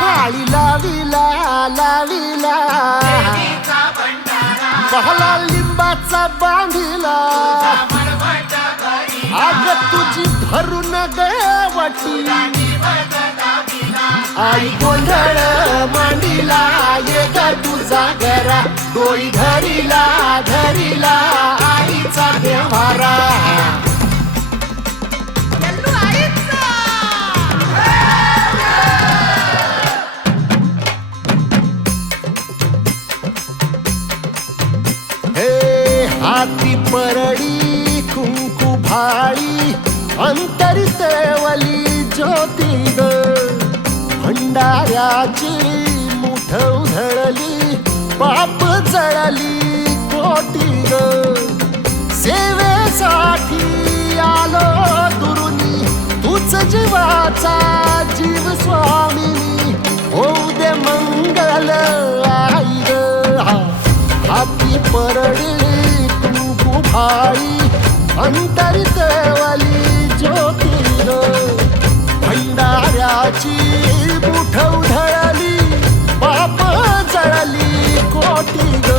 पाळी लाविला लाविला बहला लिंबाचा बांधिला आग तुझी भरून गवटी आई गोंधळ मांडीला ये ग तुझा घरा डोई धरीला धरीला आईचा देवारा हे हाती परडी कुंकू भाळी अंतरितेवली ज्योती ग भंडाऱ्याची मुठ उधळली पाप जळली कोटी ग सेवेसाठी आलो दुरुनी तूच जीवाचा जीव स्वामिनी होऊ दे मंगल आई ग हाती परडी कुंकू भाळी अंतरितेवली ज्योती ग भंडाऱ्याची मुठ उधळली पाप जळली कोटी ग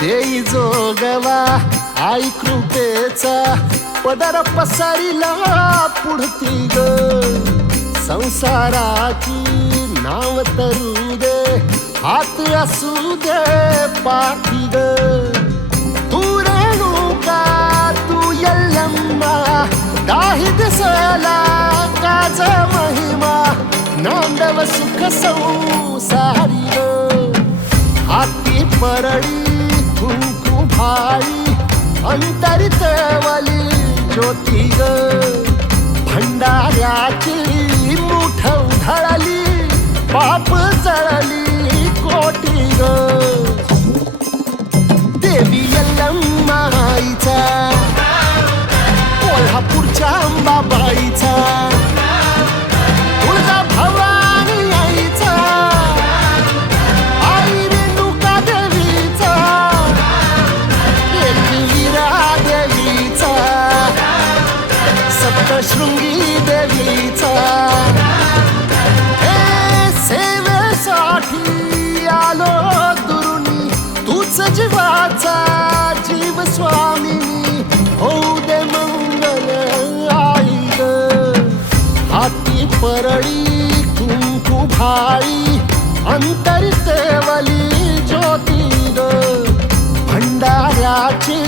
देई जोगवा आई कृपेचा पदर पसरिला पुढती ग संसाराची नाव तरू दे हात असू दे पाठी ग तू रेणुका तू यल्लम्मा दाही दिसला काज महिमा नांदव सुख संसारी ग हाती परडी कुंकू भाळी अंतरितेवली ज्योती ग भंडाऱ्याची मुठ उधळली पाप जळली कोटी ग देवी यल्लम्मा आईचा कोल्हापूरच्या अंबाबाईचा तुळजा भवानी आईचा शृंगी देवीचा हे सेवेसाठी आलो दुरुनी तूच जीवाचा जीव स्वामिनी होऊ दे मंगल आई ग हाती परडी कुंकू भाळी अंतरितेवली ज्योती ग भंडाऱ्याची